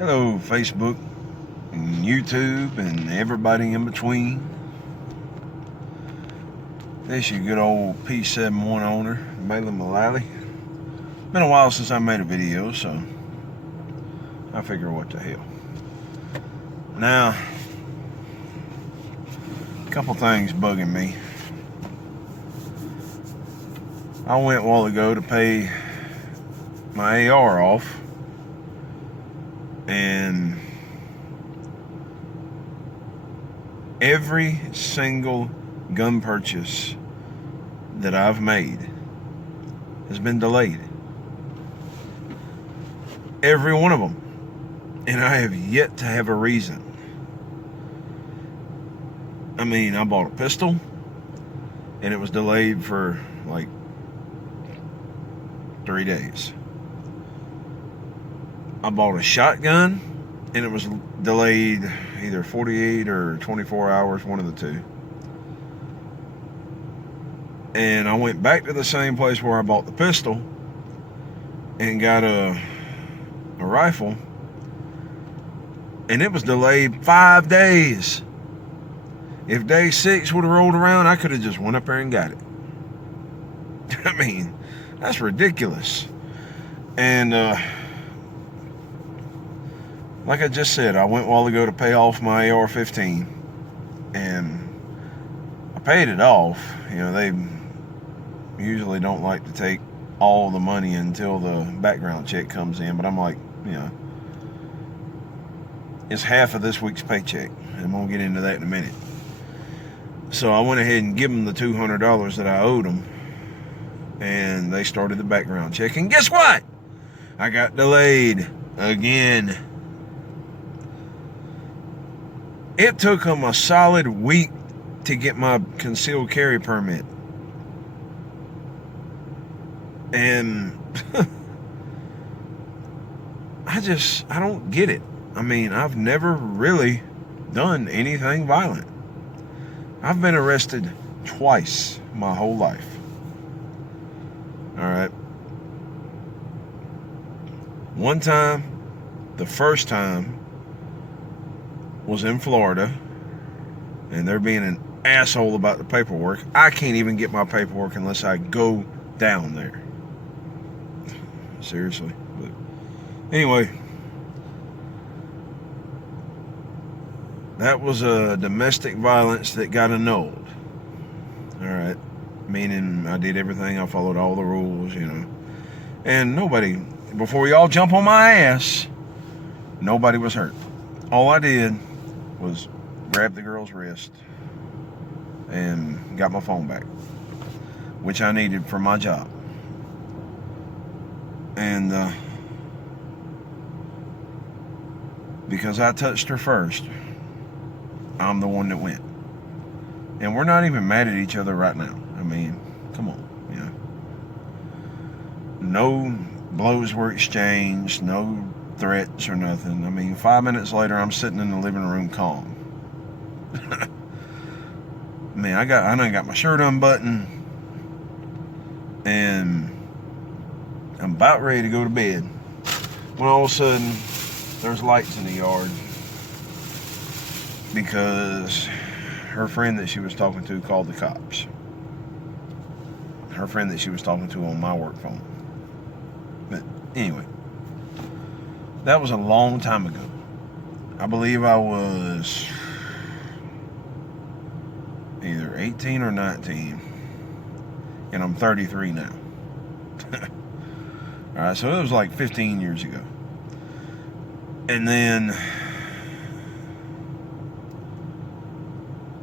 Hello, Facebook and YouTube and everybody in between. This your good old P71 owner, Bailey Mullally. Been a while since I made a video, so I figure what the hell. Now, a couple things bugging me. I went a while ago to pay my AR off, and every single gun purchase that I've made has been delayed. Every one of them. And I have yet to have a reason. I mean, I bought a pistol and it was delayed for like 3 days. I bought a shotgun and it was delayed either 48 or 24 hours, one of the two. And I went back to the same place where I bought the pistol and got a rifle, and it was delayed 5 days. If day 6 would have rolled around, I could have just went up there and got it. I mean, that's ridiculous. And like I just said, I went a while ago to pay off my AR-15, and I paid it off. You know, they usually don't like to take all the money until the background check comes in, but I'm like, you know, it's half of this week's paycheck, and we'll get into that in a minute. So I went ahead and give them the $200 that I owed them, and they started the background check, and guess what? I got delayed again. It took them a solid week to get my concealed carry permit. And I don't get it. I mean, I've never really done anything violent. I've been arrested twice my whole life. All right. One time, the first time, was in Florida, and they're being an asshole about the paperwork. I can't even get my paperwork unless I go down there. Seriously. But anyway, that was a domestic violence that got annulled. All right. Meaning I did everything. I followed all the rules, you know. And nobody, before y'all jump on my ass, nobody was hurt. All I did was grab the girl's wrist and got my phone back, which I needed for my job. And because I touched her first, I'm the one that went. And we're not even mad at each other right now. I mean, come on, you know. No blows were exchanged, no threats or nothing. I mean, 5 minutes later, I'm sitting in the living room calm. Man, I done got my shirt unbuttoned, and I'm about ready to go to bed when all of a sudden there's lights in the yard because her friend that she was talking to called the cops. Her friend that she was talking to on my work phone. But anyway, that was a long time ago. I believe I was either 18 or 19, and I'm 33 now. All right, so it was like 15 years ago. And then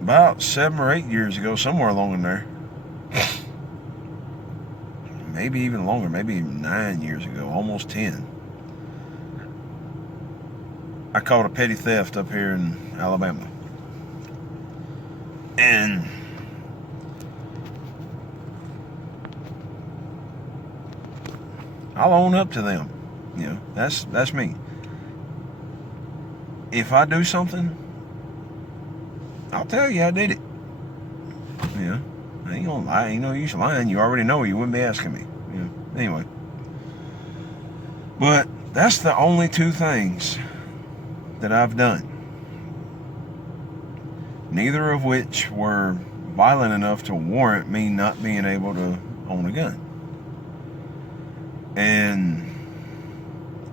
about 7 or 8 years ago, somewhere along in there, maybe even longer, maybe 9 years ago, almost 10, I caught a petty theft up here in Alabama. And I'll own up to them. You know, that's me. If I do something, I'll tell you I did it. You know, I ain't gonna lie. Ain't no use lying. You already know. You wouldn't be asking me. You know. Anyway. But that's the only two things that I've done, neither of which were violent enough to warrant me not being able to own a gun. And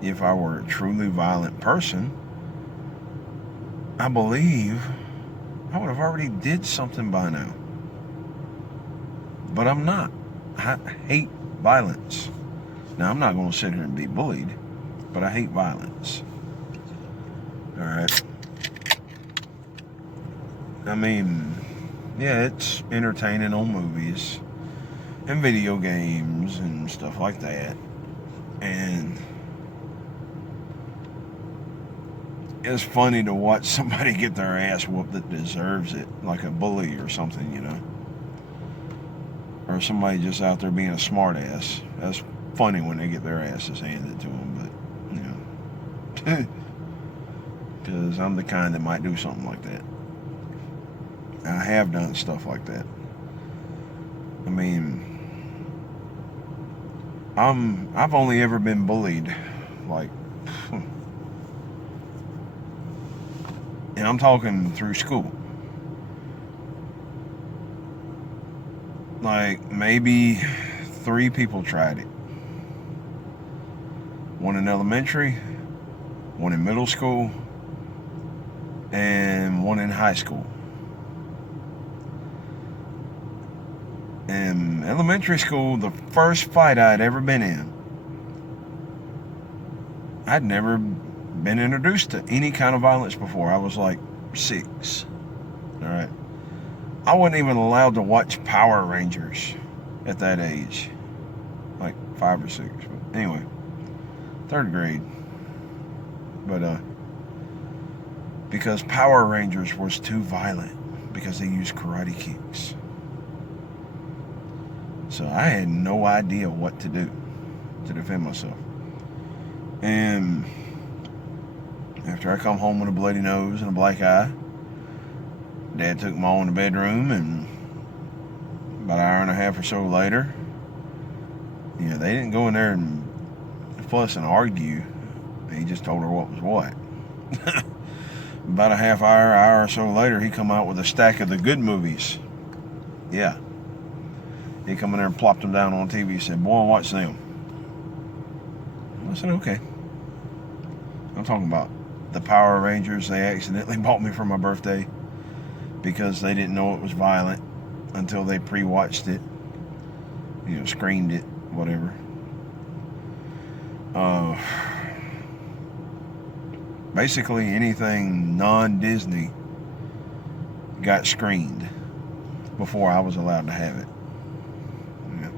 if I were a truly violent person, I believe I would have already did something by now. But I'm not. I hate violence. Now, I'm not going to sit here and be bullied, but I hate violence. All right. I mean, yeah, it's entertaining on movies and video games and stuff like that. And it's funny to watch somebody get their ass whooped that deserves it, like a bully or something, you know. Or somebody just out there being a smart ass. That's funny when they get their asses handed to them, but, you know. Because I'm the kind that might do something like that. I have done stuff like that. I mean, I've only ever been bullied, like, and I'm talking through school. Like, maybe 3 people tried it. One in elementary, one in middle school, and one in high school. In elementary school, the first fight I'd ever been in, I'd never been introduced to any kind of violence before. I was like 6. All right. I wasn't even allowed to watch Power Rangers at that age, like 5 or 6. But anyway, 3rd grade. But because Power Rangers was too violent, because they used karate kicks. So I had no idea what to do to defend myself. And after I come home with a bloody nose and a black eye, Dad took them all in the bedroom, and about an hour and a half or so later, you know, they didn't go in there and fuss and argue. He just told her what was what. About a half hour or so later, he come out with a stack of the good movies. Yeah. He come in there and plopped them down on TV and said, "Boy, watch them." I said, "Okay." I'm talking about the Power Rangers they accidentally bought me for my birthday because they didn't know it was violent until they pre-watched it, you know, screened it, whatever. Basically anything non-Disney got screened before I was allowed to have it. Yeah.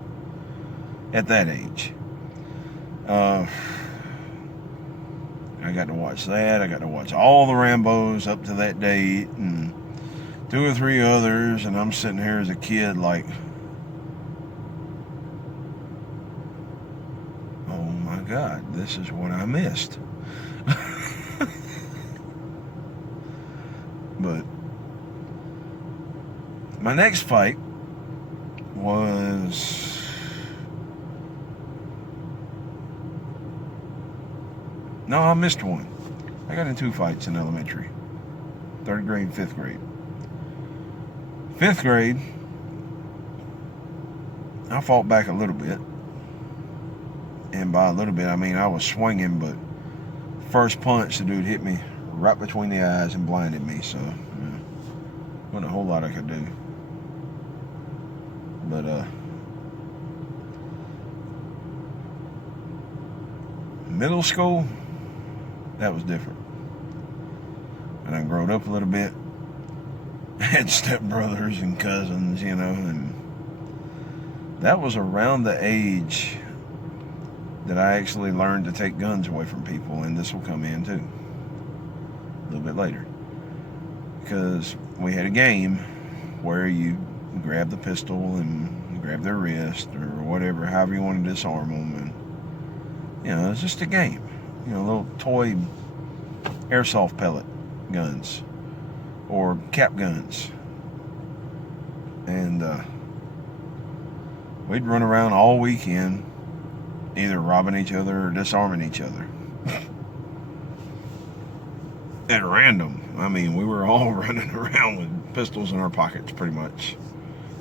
At that age. I got to watch that. I got to watch all the Rambos up to that date and 2 or 3 others, and I'm sitting here as a kid like, oh my God, this is what I missed. But my next fight was, no, I missed one. I got in 2 fights in elementary. 3rd grade, 5th grade. 5th grade, I fought back a little bit. And by a little bit, I mean I was swinging, but first punch, the dude hit me right between the eyes and blinded me, so wasn't a whole lot I could do. But middle school, that was different. And I growed up a little bit, had stepbrothers and cousins, you know, and that was around the age that I actually learned to take guns away from people, and this will come in too a little bit later, because we had a game where you grab the pistol and grab their wrist or whatever, however you want to disarm them, and you know, it's just a game, you know, little toy airsoft pellet guns or cap guns, and we'd run around all weekend either robbing each other or disarming each other. at random. I mean, we were all running around with pistols in our pockets, pretty much.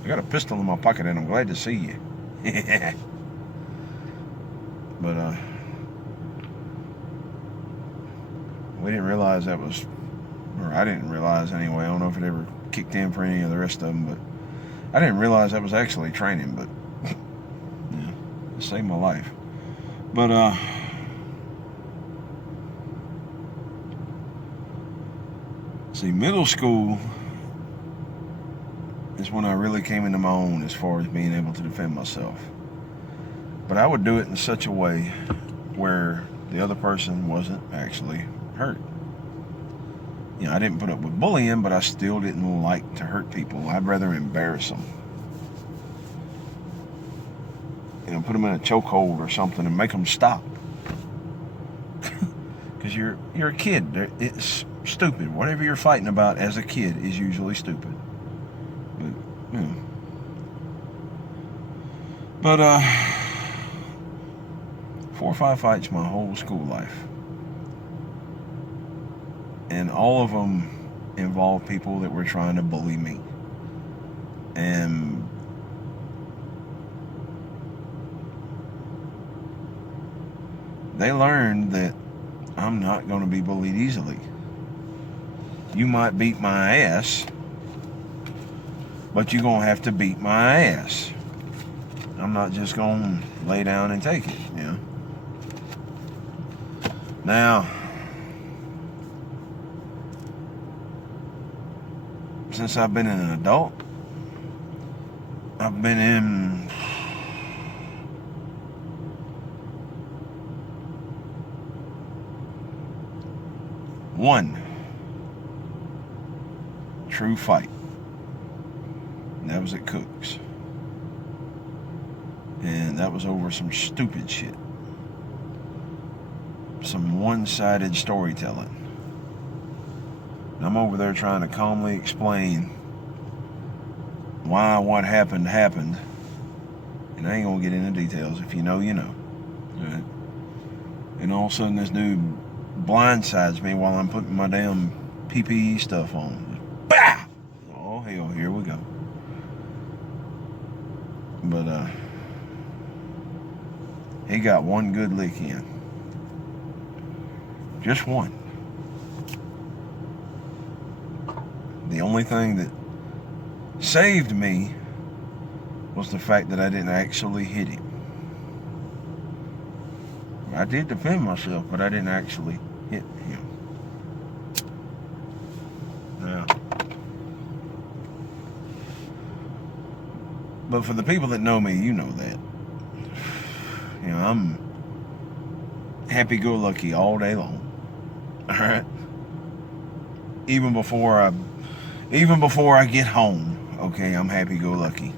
I got a pistol in my pocket, and I'm glad to see you. But we didn't realize that was, or I didn't realize anyway. I don't know if it ever kicked in for any of the rest of them, but I didn't realize that was actually training. But yeah, it saved my life. But see, middle school is when I really came into my own as far as being able to defend myself. But I would do it in such a way where the other person wasn't actually hurt. You know, I didn't put up with bullying, but I still didn't like to hurt people. I'd rather embarrass them. You know, put them in a chokehold or something and make them stop. Because you're a kid. It's stupid. Whatever you're fighting about as a kid is usually stupid. But, you know. But 4 or 5 fights my whole school life. And all of them involved people that were trying to bully me. And they learned that I'm not going to be bullied easily. You might beat my ass, but you're going to have to beat my ass. I'm not just going to lay down and take it, you know. Now, since I've been an adult, I've been in one true fight. And that was at Cook's. And that was over some stupid shit. Some one-sided storytelling. And I'm over there trying to calmly explain why what happened. And I ain't gonna get into details. If you know, you know. Right? And all of a sudden this dude blindsides me while I'm putting my damn PPE stuff on. Bah! Oh hell, here we go. But he got one good lick in. Just one. The only thing that saved me was the fact that I didn't actually hit him. I did defend myself, but I didn't actually hit him. Now, but for the people that know me, you know that. You know, I'm happy-go-lucky all day long. All right. Even before I get home, okay, I'm happy-go-lucky.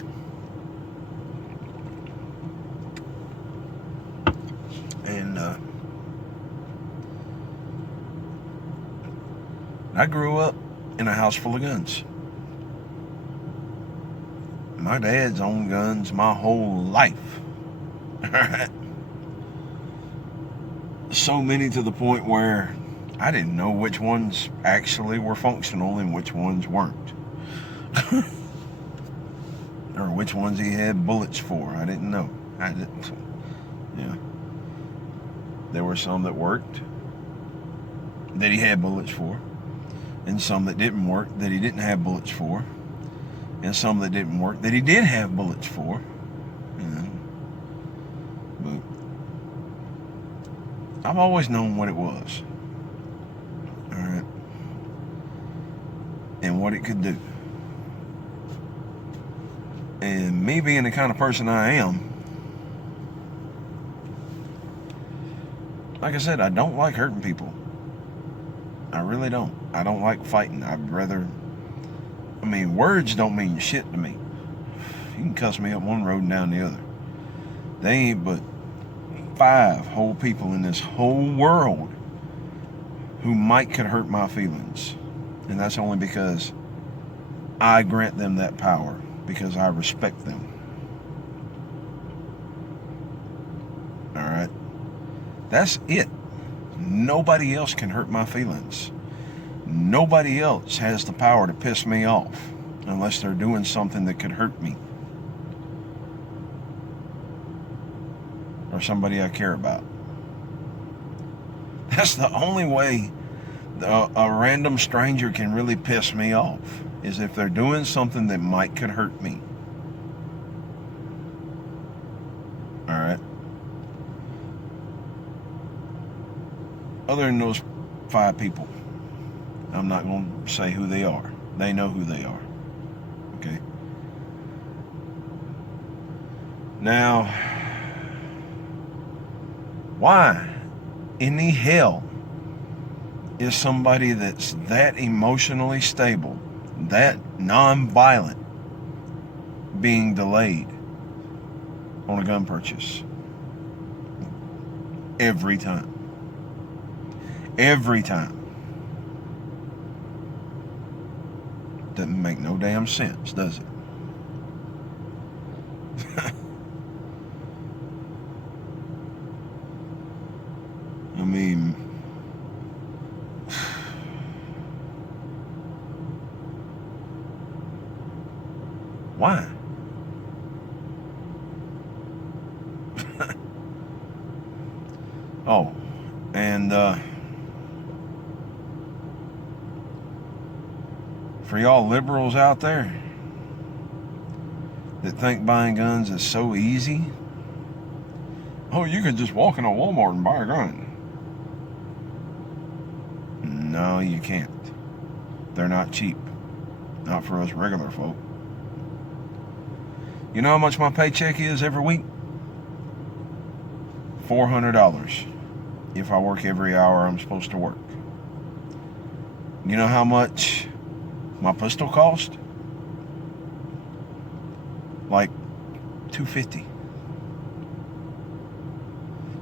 And I grew up in a house full of guns. My dad's owned guns my whole life. All right. So many to the point where I didn't know which ones actually were functional and which ones weren't. Or which ones he had bullets for. I didn't know. I didn't. Yeah. There were some that worked that he had bullets for, and some that didn't work that he didn't have bullets for, and some that didn't work that he did have bullets for. You know. But I've always known what it was. Alright. And what it could do. And me being the kind of person I am, like I said, I don't like hurting people. I really don't. I don't like fighting. I'd rather, I mean, words don't mean shit to me. You can cuss me up one road and down the other. They ain't but 5 whole people in this whole world who might could hurt my feelings. And that's only because I grant them that power, because I respect them. Alright? That's it. Nobody else can hurt my feelings. Nobody else has the power to piss me off unless they're doing something that could hurt me or somebody I care about. That's the only way a random stranger can really piss me off, is if they're doing something that could hurt me. All right. Other than those 5 people, I'm not going to say who they are. They know who they are. Okay. Now, why in the hell is somebody that's that emotionally stable, that non-violent, being delayed on a gun purchase? Every time. Every time. Doesn't make no damn sense, does it? I mean, why? Oh, and for y'all liberals out there that think buying guns is so easy, oh, you could just walk in a Walmart and buy a gun. No, you can't. They're not cheap. Not for us regular folk. You know how much my paycheck is every week? $400 if I work every hour I'm supposed to work. You know how much my pistol cost? Like $250.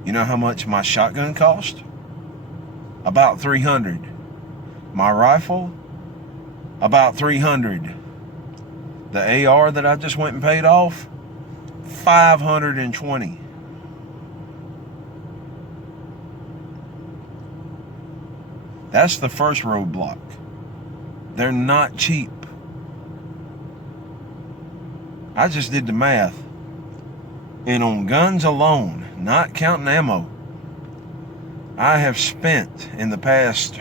You know how much my shotgun cost? About $300. My rifle? About $300. The AR that I just went and paid off? $520. That's the first roadblock. They're not cheap. I just did the math. And on guns alone, not counting ammo, I have spent in the past,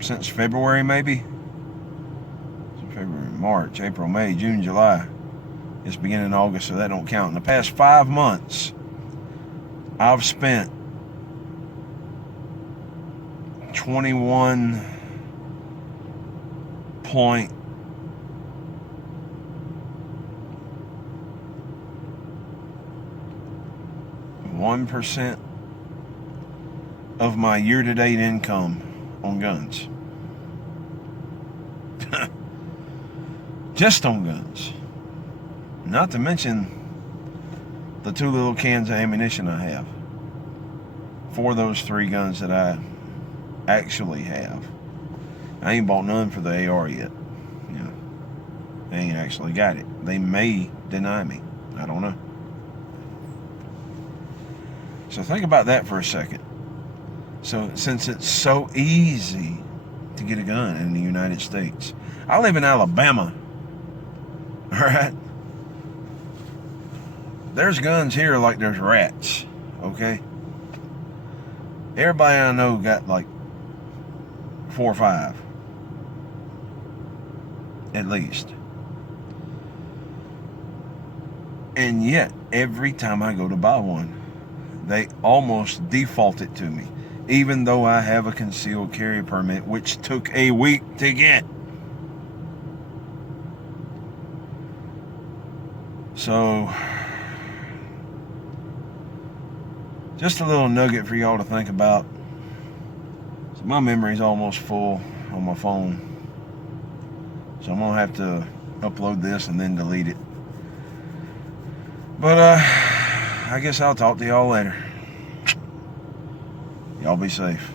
since February maybe, February, March, April, May, June, July, it's beginning August, so that don't count. In the past 5 months, I've spent 21.1% of my year-to-date income on guns. Just on guns. Not to mention the 2 little cans of ammunition I have for those 3 guns that I actually have. I ain't bought none for the AR yet. You know, I ain't actually got it. They may deny me. I don't know. So think about that for a second. So since it's so easy to get a gun in the United States, I live in Alabama. All right. There's guns here like there's rats. Okay. Everybody I know got like 4 or 5. At least. And yet, every time I go to buy one, they almost default it to me. Even though I have a concealed carry permit, which took a week to get. So, just a little nugget for y'all to think about. So my memory's almost full on my phone. So I'm going to have to upload this and then delete it. But I guess I'll talk to y'all later. Y'all be safe.